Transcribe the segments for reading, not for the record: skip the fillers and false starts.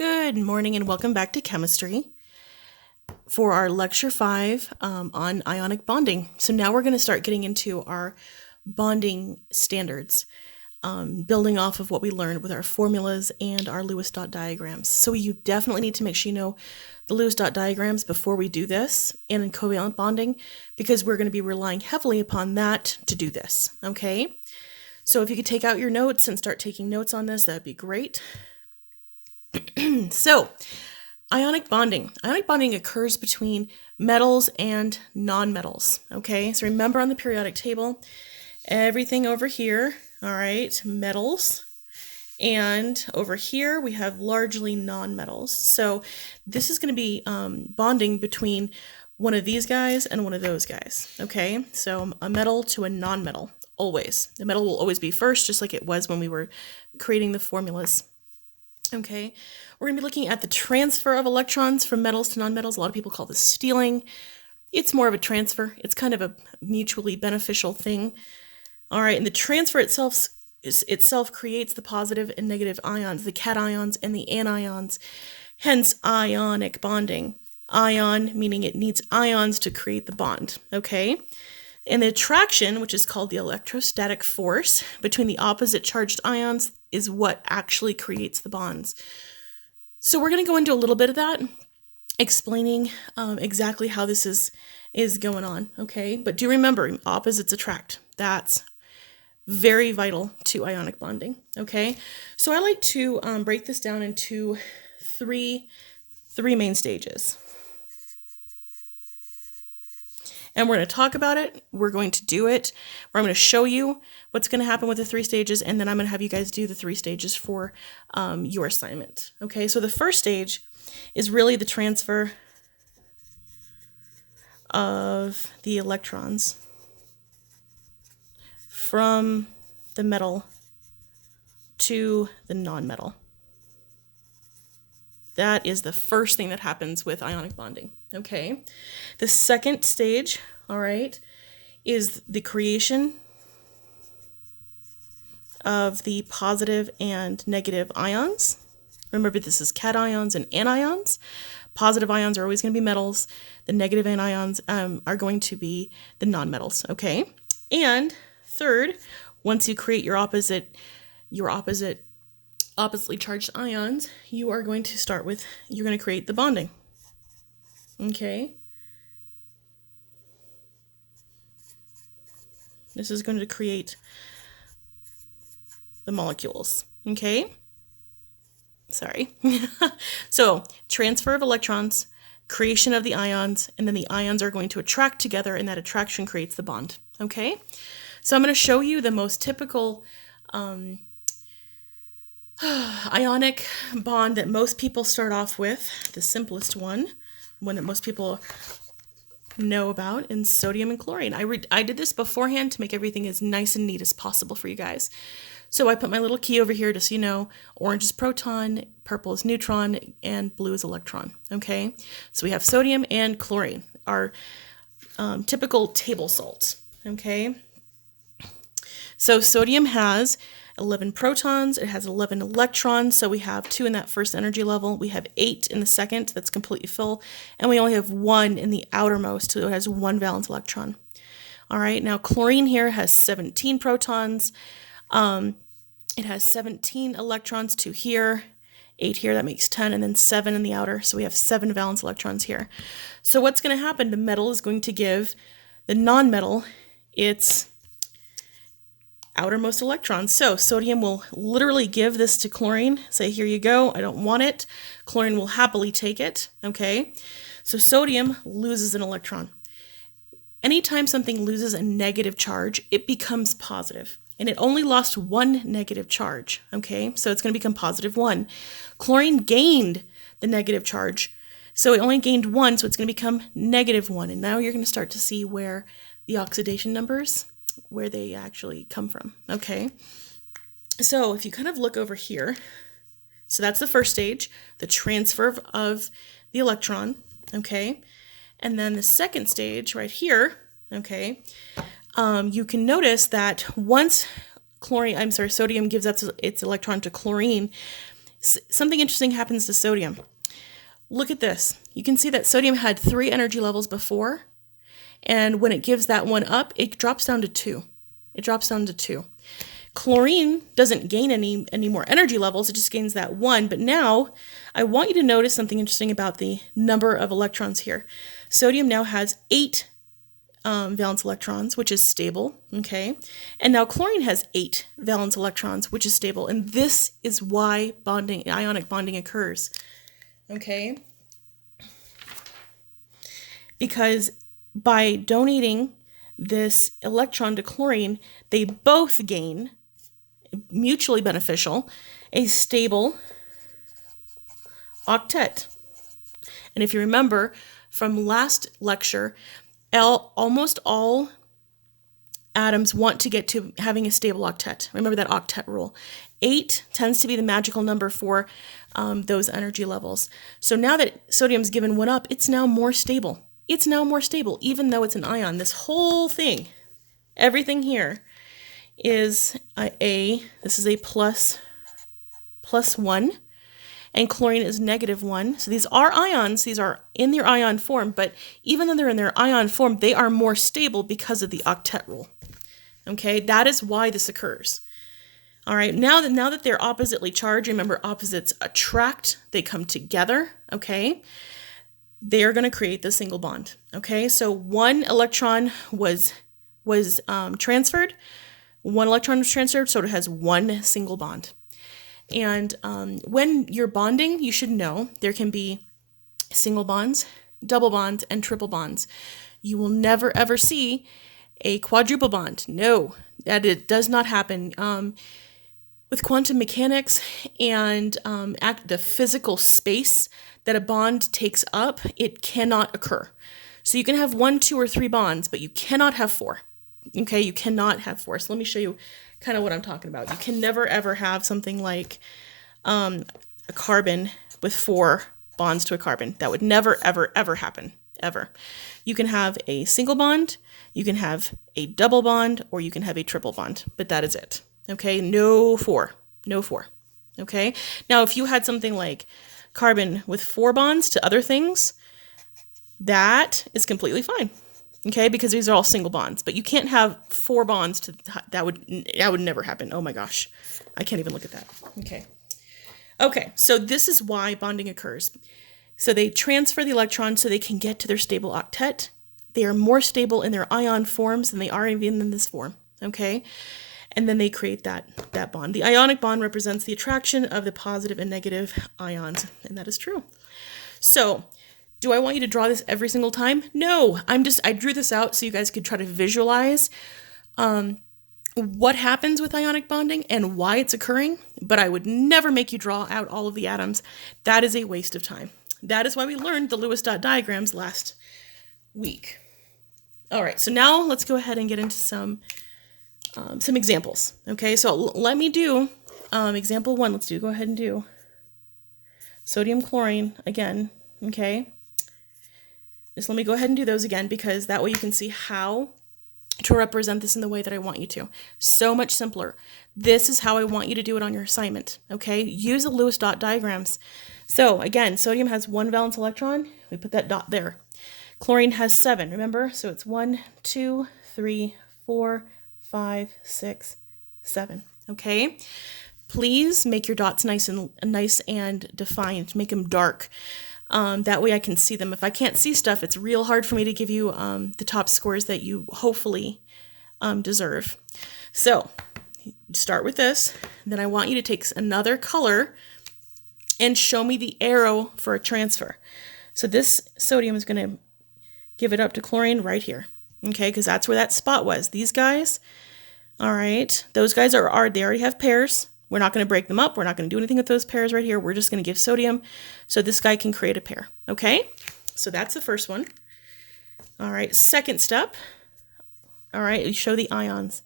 Good morning and welcome back to chemistry for our lecture 5 on ionic bonding. So now we're going to start getting into our bonding standards, building off of what we learned with our formulas and our Lewis dot diagrams. So you definitely need to make sure you know the Lewis dot diagrams before we do this, and in covalent bonding, because we're going to be relying heavily upon that to do this, okay? So if you could take out your notes and start taking notes on this, that'd be great. So, ionic bonding. Ionic bonding occurs between metals and nonmetals, okay? So remember on the periodic table, everything over here, all right, metals, and over here we have largely nonmetals. So this is going to be bonding between one of these guys and one of those guys, okay? So a metal to a nonmetal, always. The metal will always be first, just like it was when we were creating the formulas. Okay, we're going to be looking at the transfer of electrons from metals to nonmetals. A lot of people call this stealing. It's more of a transfer. It's kind of a mutually beneficial thing. All right, and the transfer itself creates the positive and negative ions, the cations and the anions, hence ionic bonding. Ion meaning it needs ions to create the bond, okay? And the attraction, which is called the electrostatic force between the opposite charged ions, is what actually creates the bonds. So we're going to go into a little bit of that, explaining exactly how this is going on, okay? But do remember, opposites attract. That's very vital to ionic bonding, okay? So I like to break this down into three main stages. And we're going to talk about it, we're going to do it, I'm going to show you what's going to happen with the 3 stages, and then I'm going to have you guys do the 3 stages for your assignment. Okay, so the first stage is really the transfer of the electrons from the metal to the nonmetal. That is the first thing that happens with ionic bonding, okay? The second stage, all right, is the creation of the positive and negative ions. Remember, this is cations and anions. Positive ions are always going to be metals. The negative anions are going to be the nonmetals, okay? And third, once you create your oppositely charged ions, you're going to create the bonding. Okay? This is going to create the molecules. Okay? Sorry. So, transfer of electrons, creation of the ions, and then the ions are going to attract together, and that attraction creates the bond. Okay? So I'm going to show you the most typical ionic bond that most people start off with, the simplest one that most people know about, and sodium and chlorine. I did this beforehand to make everything as nice and neat as possible for you guys. So I put my little key over here just so you know, orange is proton, purple is neutron, and blue is electron, okay? So we have sodium and chlorine, our typical table salts, okay? So sodium has 11 protons, it has 11 electrons, so we have 2 in that first energy level, we have 8 in the second, that's completely full, and we only have 1 in the outermost, so it has 1 valence electron. All right, now chlorine here has 17 protons, it has 17 electrons, 2 here, 8 here, that makes 10, and then 7 in the outer, so we have 7 valence electrons here. So what's going to happen, the metal is going to give the nonmetal its outermost electrons. So sodium will literally give this to chlorine, say, here you go, I don't want it. Chlorine will happily take it, okay? So sodium loses an electron. Anytime something loses a negative charge, it becomes positive. And it only lost 1 negative charge, okay? So it's going to become positive 1. Chlorine gained the negative charge, so it only gained 1, so it's going to become negative 1. And now you're going to start to see where the oxidation numbers, where they actually come from, okay? So if you kind of look over here, so that's the first stage, the transfer of the electron, okay? And then the second stage right here, okay, you can notice that once sodium gives up its electron to chlorine, Something interesting happens to sodium. Look at this. You can see that sodium had 3 energy levels before, and when it gives that one up, it drops down to 2. It drops down to 2. Chlorine doesn't gain any more energy levels, it just gains that 1. But now, I want you to notice something interesting about the number of electrons here. Sodium now has 8 valence electrons, which is stable, okay? And now chlorine has 8 valence electrons, which is stable. And this is why ionic bonding occurs, okay? Because by donating this electron to chlorine, they both gain, mutually beneficial, a stable octet. And if you remember from last lecture, almost all atoms want to get to having a stable octet. Remember that octet rule. 8 tends to be the magical number for those energy levels. So now that sodium's given 1 up, it's now more stable. It's now more stable, even though it's an ion. This whole thing, everything here is this is a plus 1, and chlorine is -1. So these are ions, these are in their ion form, but even though they're in their ion form, they are more stable because of the octet rule. Okay, that is why this occurs. All right, now that they're oppositely charged, remember opposites attract, they come together, okay? They are going to create the single bond, okay? So 1 electron was transferred, 1 electron was transferred, so it has 1 single bond. And when you're bonding, you should know there can be single bonds, double bonds, and triple bonds. You will never ever see a quadruple bond. No, it does not happen. With quantum mechanics and the physical space that a bond takes up, it cannot occur. So you can have 1, 2, or 3 bonds, but you cannot have 4. Okay, you cannot have 4. So let me show you kind of what I'm talking about. You can never ever have something like a carbon with 4 bonds to a carbon. That would never ever ever happen, ever. You can have a single bond, you can have a double bond, or you can have a triple bond, but that is it. Okay, no 4, no 4. Okay, now if you had something like carbon with 4 bonds to other things, that is completely fine. Okay, because these are all single bonds, but you can't have 4 bonds to that would never happen. Oh my gosh, I can't even look at that. Okay, so this is why bonding occurs. So they transfer the electron so they can get to their stable octet. They are more stable in their ion forms than they are even in this form. Okay, and then they create that bond. The ionic bond represents the attraction of the positive and negative ions, and that is true. So, do I want you to draw this every single time? No, I drew this out so you guys could try to visualize what happens with ionic bonding and why it's occurring, but I would never make you draw out all of the atoms. That is a waste of time. That is why we learned the Lewis dot diagrams last week. All right, so now let's go ahead and get into some examples. Okay, so let me do example 1. Go ahead and do sodium chlorine again, okay? Just let me go ahead and do those again, because that way you can see how to represent this in the way that I want you to. So much simpler. This is how I want you to do it on your assignment, okay? Use the Lewis dot diagrams. So again, sodium has 1 valence electron. We put that dot there. Chlorine has 7, remember? So it's 1, 2, 3, 4, 5, 6, 7, okay? Please make your dots nice and defined. Make them dark. That way I can see them. If I can't see stuff, it's real hard for me to give you the top scores that you hopefully deserve. So start with this. Then I want you to take another color and show me the arrow for a transfer. So this sodium is going to give it up to chlorine right here. Okay, because that's where that spot was. These guys, all right, those guys they already have pairs. We're not going to break them up. We're not going to do anything with those pairs right here. We're just going to give sodium so this guy can create a pair. Okay, so that's the first one. All right, second step. All right, we show the ions.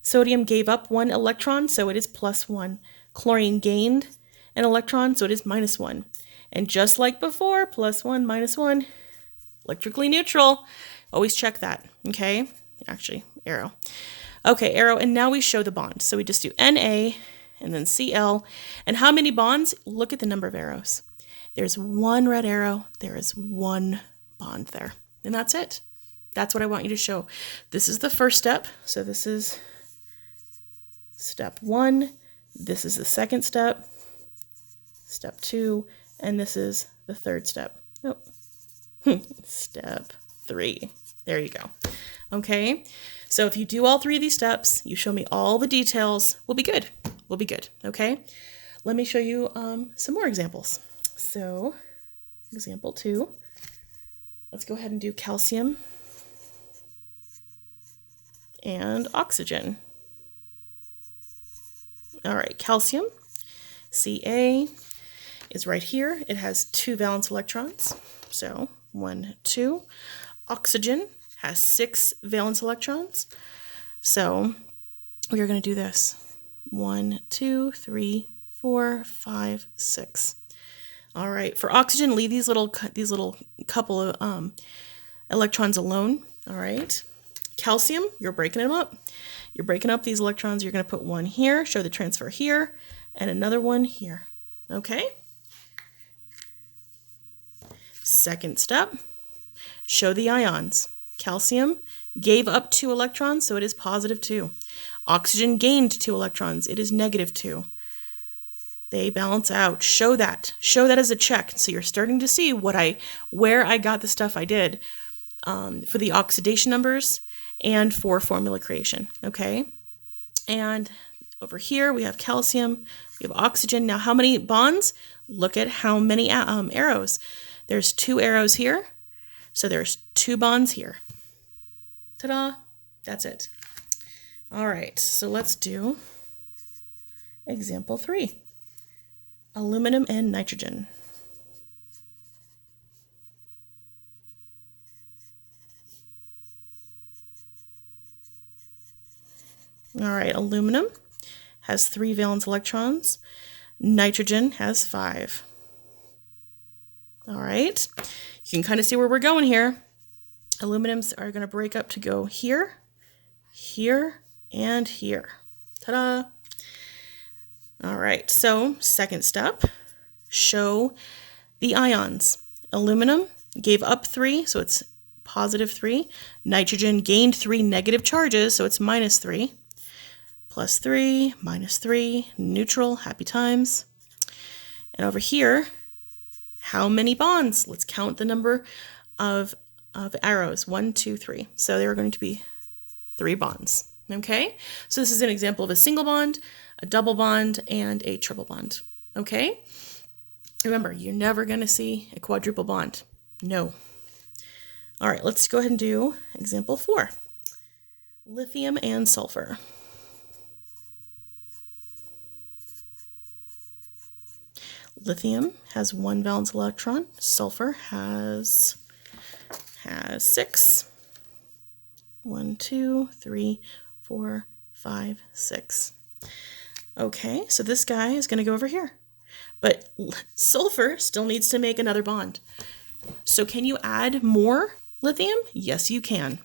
Sodium gave up 1 electron, so it is +1. Chlorine gained an electron, so it is -1. And just like before, +1, -1, electrically neutral. Always check that, okay? Actually, arrow. Okay, arrow, and now we show the bond. So we just do Na and then Cl. And how many bonds? Look at the number of arrows. There's one red arrow. There is one bond there. And that's it. That's what I want you to show. This is the first step. So this is step 1. This is the second step. Step 2. And this is the third step. Oh. Step 3. There you go. Okay. So if you do all 3 of these steps, you show me all the details, we'll be good. We'll be good. Okay. Let me show you some more examples. So example 2, let's go ahead and do calcium and oxygen. All right, calcium, Ca, is right here. It has 2 valence electrons. So 1, 2. Oxygen has 6 valence electrons. So we are going to do this. 1, 2, 3, 4, 5, 6. All right, for oxygen, leave these little couple of electrons alone. All right. Calcium, you're breaking them up. You're breaking up these electrons. You're going to put one here, show the transfer here, and another one here. Okay. Second step, show the ions. Calcium gave up 2 electrons, so it is positive 2. Oxygen gained 2 electrons. It is negative 2. They balance out. Show that. Show that as a check. So you're starting to see where I got the stuff I did for the oxidation numbers and for formula creation. Okay. And over here we have calcium. We have oxygen. Now how many bonds? Look at how many arrows. There's 2 arrows here. So there's 2 bonds here. Ta-da. That's it. All right. So let's do example 3. Aluminum and nitrogen. All right, aluminum has 3 valence electrons. Nitrogen has 5. All right, you can kind of see where we're going here. Aluminums are going to break up to go here, here, and here. Ta-da! All right, so second step, show the ions. Aluminum gave up 3, so it's positive 3. Nitrogen gained 3 negative charges, so it's minus 3. Plus 3, minus 3, neutral, happy times. And over here, how many bonds? Let's count the number of arrows. 1, 2, 3. So there are going to be 3 bonds. Okay, so this is an example of a single bond, a double bond, and a triple bond. Okay, remember, you're never going to see a quadruple bond. No. All right, let's go ahead and do example 4. Lithium and sulfur. Lithium has 1 valence electron. Sulfur has 6. 1, 2, 3, 4, 5, 6. Okay, so this guy is going to go over here. But sulfur still needs to make another bond. So can you add more lithium? Yes, you can.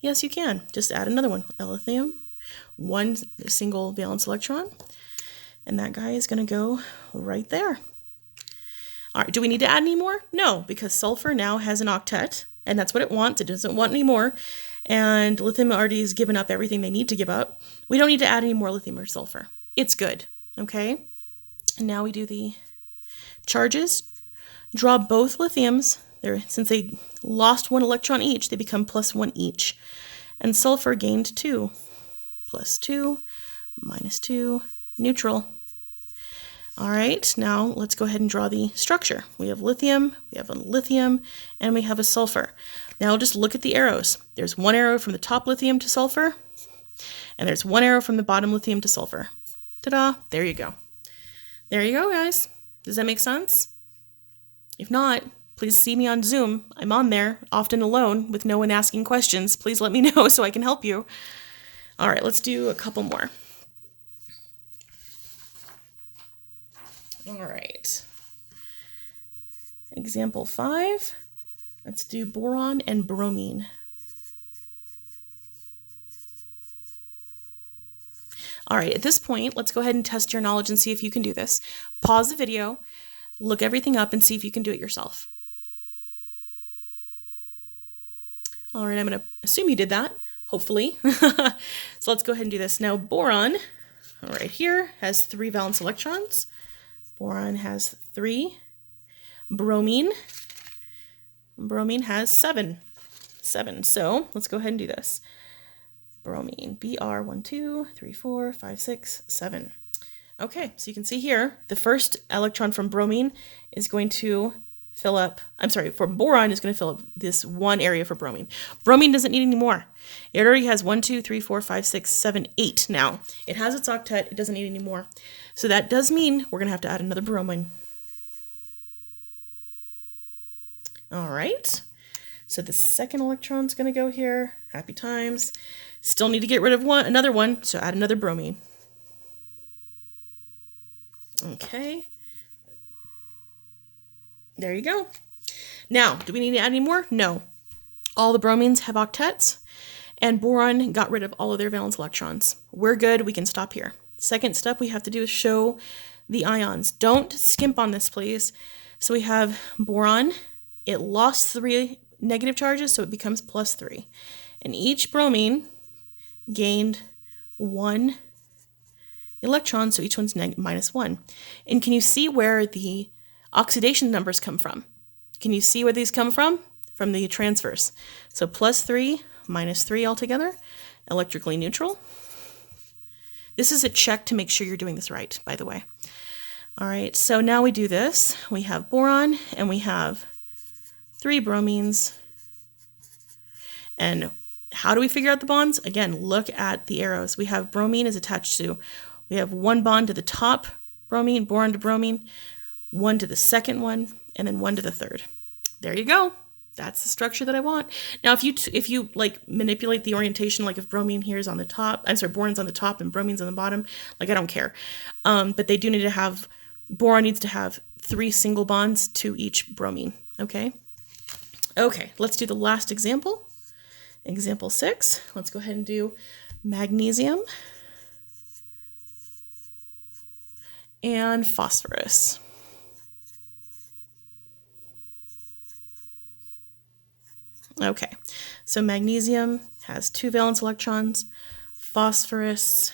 Yes, you can. Just add another one. Lithium, 1 single valence electron. And that guy is going to go right there. All right, do we need to add any more? No, because sulfur now has an octet, and that's what it wants. It doesn't want any more. And lithium already has given up everything they need to give up. We don't need to add any more lithium or sulfur. It's good, okay? And now we do the charges. Draw both lithiums. Since they lost 1 electron each, they become plus 1 each. And sulfur gained 2. Plus 2, minus 2, neutral. All right, now let's go ahead and draw the structure. We have lithium, we have a lithium, and we have a sulfur. Now just look at the arrows. There's 1 arrow from the top lithium to sulfur, and there's 1 arrow from the bottom lithium to sulfur. Ta-da, there you go. There you go, guys. Does that make sense? If not, please see me on Zoom. I'm on there, often alone, with no one asking questions. Please let me know so I can help you. All right, let's do a couple more. All right. Example 5. Let's do boron and bromine. All right, at this point, let's go ahead and test your knowledge and see if you can do this. Pause the video, look everything up, and see if you can do it yourself. All right, I'm going to assume you did that, hopefully. So let's go ahead and do this. Now, boron, right here, has 3 valence electrons. Boron has 3. Bromine has 7. So let's go ahead and do this. Bromine, Br, 1, 2, 3, 4, 5, 6, 7. Okay, so you can see here, the first electron from bromine is going to fill up, for boron is going to fill up this one area for bromine. Bromine doesn't need any more. It already has 1, 2, 3, 4, 5, 6, 7, 8 now. It has its octet, it doesn't need any more. So that does mean we're going to have to add another bromine. All right, so the second electron's going to go here. Happy times. Still need to get rid of another one, so add another bromine. Okay. There you go. Now, do we need to add any more? No. All the bromines have octets, and boron got rid of all of their valence electrons. We're good. We can stop here. Second step we have to do is show the ions. Don't skimp on this, please. So we have boron. It lost 3 negative charges, so it becomes +3. And each bromine gained 1 electron, so each one's -1. And can you see where the oxidation numbers come from? Can you see where these come from? From the transfers. So +3, -3 altogether, electrically neutral. This is a check to make sure you're doing this right, by the way. All right, so now we do this. We have boron, and we have 3 bromines. And how do we figure out the bonds? Again, look at the arrows. We have bromine is attached to, we have 1 bond to the top bromine, boron to bromine, 1 to the second one, and then 1 to the third. There you go. That's the structure that I want. Now, if you like manipulate the orientation, like if bromine here is on the top, boron's on the top and bromine's on the bottom, like I don't care. But they do need to have, boron needs to have 3 single bonds to each bromine, okay? Okay, let's do the last example. Example 6. Let's go ahead and do magnesium and phosphorus. Okay, so magnesium has 2 valence electrons. Phosphorus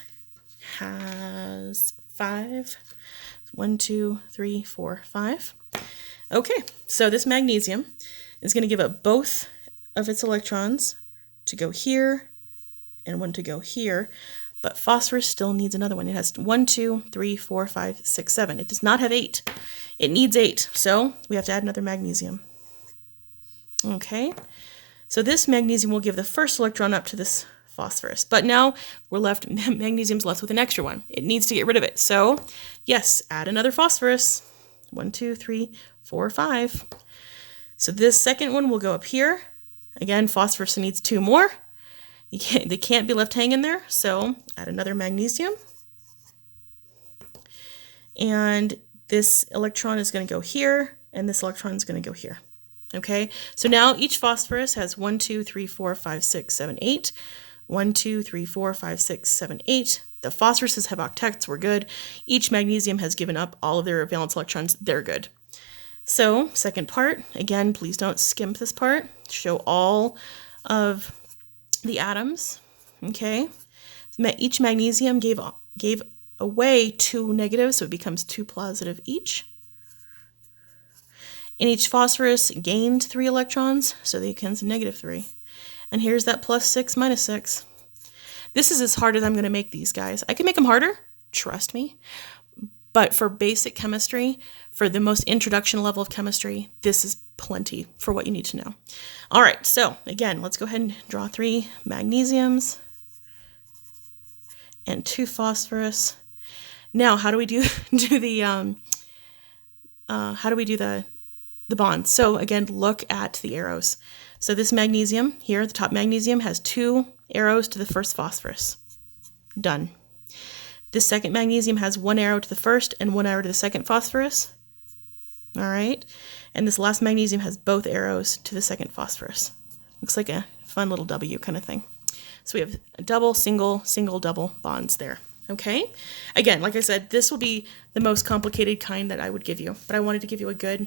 has 5. 1, 2, 3, 4, 5. Okay, so this magnesium is going to give up both of its electrons to go here and 1 to go here, but phosphorus still needs another one. It has 1, 2, 3, 4, 5, 6, 7. It does not have 8. It needs 8, so we have to add another magnesium. Okay, so this magnesium will give the first electron up to this phosphorus, but now magnesium's left with an extra one. It needs to get rid of it, so yes, add another phosphorus. 1, 2, 3, 4, 5. So this second one will go up here. Again, phosphorus needs 2 more. They can't be left hanging there, so add another magnesium. And this electron is going to go here, and this electron is going to go here. Okay, so now each phosphorus has 1, 2, 3, 4, 5, 6, 7, 8. 1, 2, 3, 4, 5, 6, 7, 8. The phosphoruses have octets, we're good. Each magnesium has given up all of their valence electrons, they're good. So, second part, again, please don't skimp this part. Show all of the atoms, okay? Each magnesium gave away 2 negatives, so it becomes 2 positive each. And each phosphorus gained 3 electrons, so they becomes -3. And here's that +6, -6. This is as hard as I'm going to make these guys. I can make them harder, trust me. But for basic chemistry, for the most introduction level of chemistry, this is plenty for what you need to know. All right, so again, let's go ahead and draw 3 magnesiums and 2 phosphorus. Now, how do we do the bonds? So again, look at the arrows. So this magnesium here, the top magnesium, has 2 arrows to the first phosphorus. Done. This second magnesium has 1 arrow to the first and 1 arrow to the second phosphorus. All right. And this last magnesium has both arrows to the second phosphorus. Looks like a fun little W kind of thing. So we have a double, single, single, double bonds there. okay? Again, like I said, this will be the most complicated kind that I would give you, but I wanted to give you a good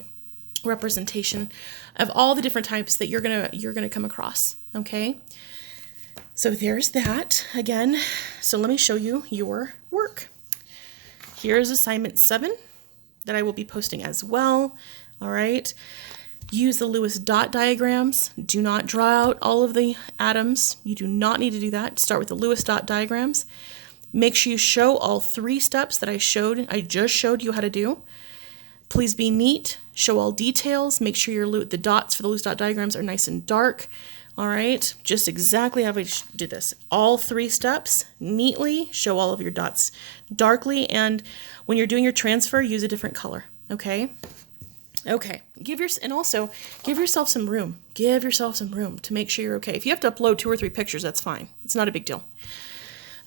representation of all the different types that you're gonna come across, okay? So there's that again. So let me show you your work. Here's assignment 7 that I will be posting as well. All right. Use the Lewis dot diagrams. Do not draw out all of the atoms. You do not need to do that. Start with the Lewis dot diagrams. Make sure you show all 3 steps that I just showed you how to do. Please be neat. Show all details. Make sure the dots for the Lewis dot diagrams are nice and dark. All right, just exactly how I did this. All 3 steps neatly. Show all of your dots darkly, and when you're doing your transfer, use a different color. Okay. Okay. Also give yourself some room. Give yourself some room to make sure you're okay. If you have to upload 2 or 3 pictures, that's fine. It's not a big deal.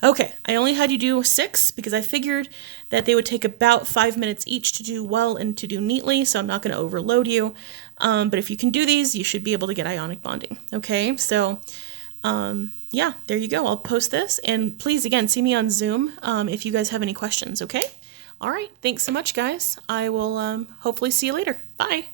Okay, I only had you do 6 because I figured that they would take about 5 minutes each to do well and to do neatly, so I'm not going to overload you. But if you can do these, you should be able to get ionic bonding. Okay, so yeah, there you go. I'll post this, and please, again, see me on Zoom if you guys have any questions, okay? All right, thanks so much, guys. I will hopefully see you later. Bye.